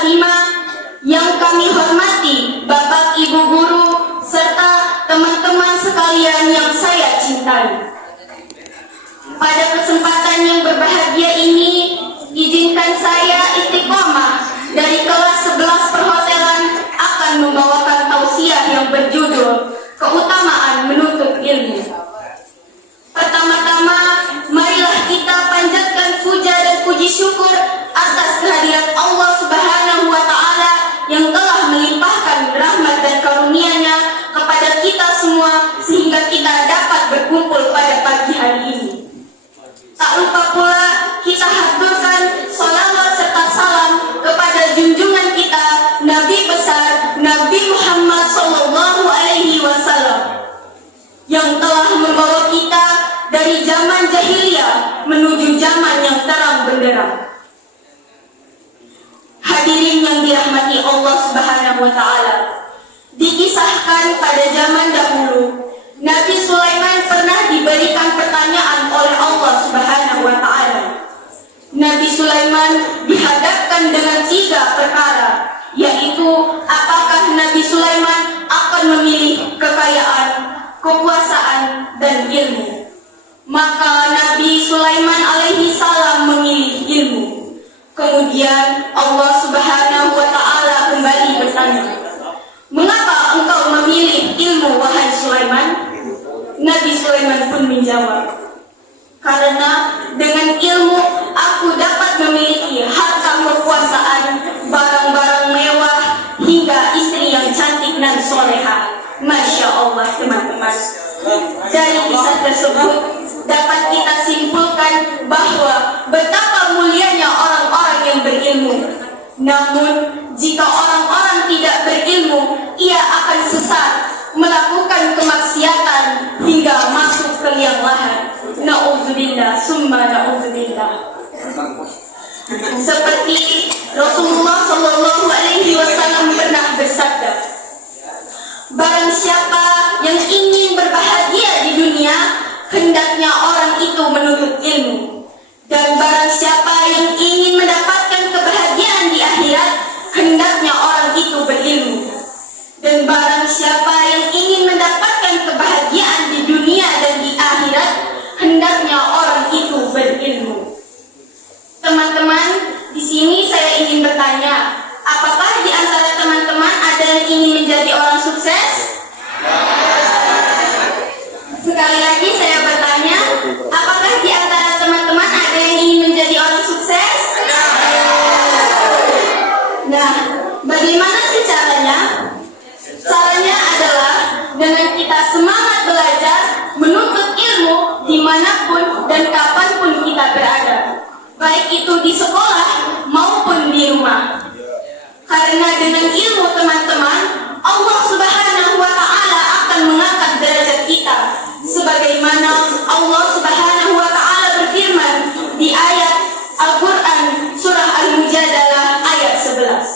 Khatimah. Yang kami hormati Bapak Ibu Guru serta teman-teman sekalian yang saya cintai. Pada kesempatan yang berbahagia ini, izinkan saya istiqomah dari kelas 11 perhotelan akan membawakan tausiah yang berjudul Keutamaan Menuntut Ilmu. Pertama-tama, marilah kita panjatkan puja dan puji syukur atas kehadirat Allah Subhanahu wa Ta'ala yang telah melimpahkan rahmat dan karunia-Nya kepada kita semua sehingga kita dapat berkumpul pada pagi hari ini. Tak lupa pula kita haturkan salawat serta salam kepada junjungan kita Nabi besar Nabi Muhammad SAW yang telah membawa kita dari zaman jahiliyah menuju zaman yang terang benderang. Hadirin yang dirahmati Allah Subhanahu wa Ta'ala, dikisahkan pada zaman dahulu Nabi Sulaiman pernah diberikan pertanyaan oleh Allah Subhanahu wa Ta'ala. Nabi Sulaiman dihadapkan dengan 3 perkara, yaitu apakah Nabi Sulaiman akan memilih kekayaan, kekuasaan, dan ilmu. Maka Nabi Sulaiman alaihi salam memilih ilmu. Kemudian Allah Subhanahu wa Ta'ala kembali bertanya, "Mengapa engkau memilih ilmu, wahai Sulaiman?" Nabi Sulaiman pun menjawab, "Karena dengan ilmu aku dapat memiliki harta kekuasaan, barang-barang mewah, hingga istri yang cantik dan soleha." Masya Allah teman-teman. Dari kisah tersebut dapat kita simpulkan bahwa betapa mulianya orang-orang yang berilmu. Namun jika orang-orang tidak berilmu, ia akan sesat, melakukan kemaksiatan hingga masuk ke liang lahat. Na'udzubillah, summa na'udzubillah. Seperti Rasulullah SAW pernah bersabda, "Barang siapa yang ingin berbahagia di dunia, hendaknya orang itu menuntut ilmu. Dan barang siapa yang ingin mendapatkan kebahagiaan di akhirat, hendaknya orang itu berilmu. Dan barang siapa yang ingin mendapatkan kebahagiaan di dunia dan di akhirat, hendaknya orang itu berilmu." Teman-teman, di sini saya ingin bertanya, apakah di antara teman-teman ada yang ingin menjadi orang sukses? Sekali lagi saya bertanya, apakah di antara teman-teman ada yang ingin menjadi orang sukses? Nah, bagaimana sih caranya? Caranya adalah dengan kita semangat belajar, menuntut ilmu dimanapun dan kapanpun kita berada, baik itu di sekolah maupun di rumah. Karena dengan ilmu teman-teman, Allah Subhanahu wa Ta'ala akan mengangkat derajat kita, sebagaimana Allah Subhanahu wa Ta'ala berfirman di ayat Al-Quran surah Al-Mujadalah ayat 11.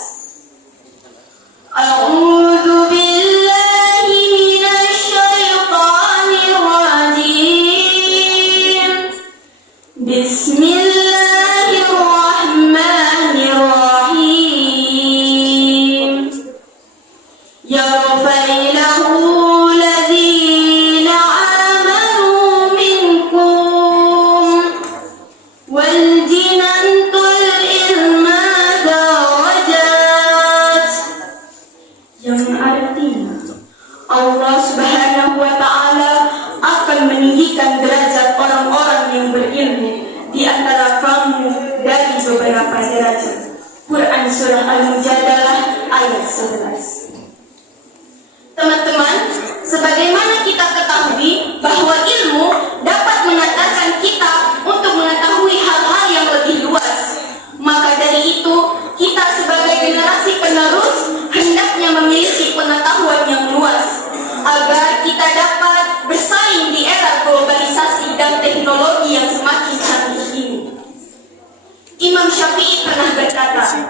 A'udzu billahi minasy syaithanir rajim. Bismillahirrahmanirrahim. Yarfa'illahu ladzina amanu minkum wal jinantul ilma darajat. Yang artinya Allah Subhanahu wa Ta'ala akan meninggikan derajat orang-orang yang berilmu di antara kamu dari beberapa derajat. Quran surah Al-Mujadalah ayat 11. Teman-teman, sebagaimana kita ketahui bahwa ilmu dapat mengantarkan kita untuk mengetahui hal-hal yang lebih luas, maka dari itu kita sebagai generasi penerus hendaknya memiliki pengetahuan yang luas agar kita dapat bersaing di era globalisasi dan teknologi yang semakin canggih ini. Imam Syafi'i pernah berkata,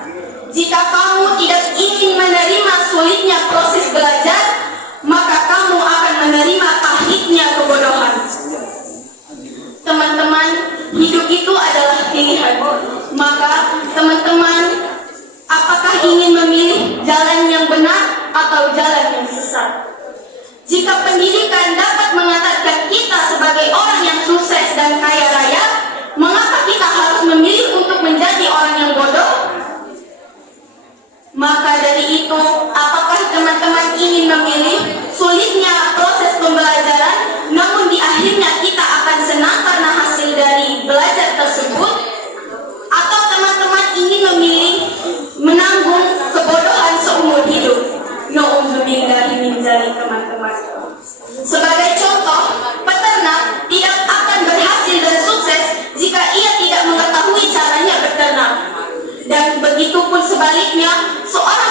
"Jika kamu tidak ingin menerima sulitnya proses belajar, maka kamu akan menerima pahitnya kebodohan." Teman-teman, hidup itu adalah pilihan. Maka teman-teman, apakah atau jalan yang sesat. Jika pendidikan dapat mengantarkan kita sebagai orang yang sukses dan kaya raya, mengapa kita harus memilih untuk menjadi orang yang bodoh? Maka dari itu, apakah teman-teman ingin memilih sulitnya proses pembelajaran, namun di akhirnya kita akan senang karena hasil dari belajar tersebut? Atau teman-teman ingin memilih menanggung kebodohan seumur hidup? Na'udzubillahi min dzalik, teman-teman. Sebagai contoh, peternak tidak akan berhasil dan sukses jika ia tidak mengetahui caranya beternak. Dan begitu pun sebaliknya, seorang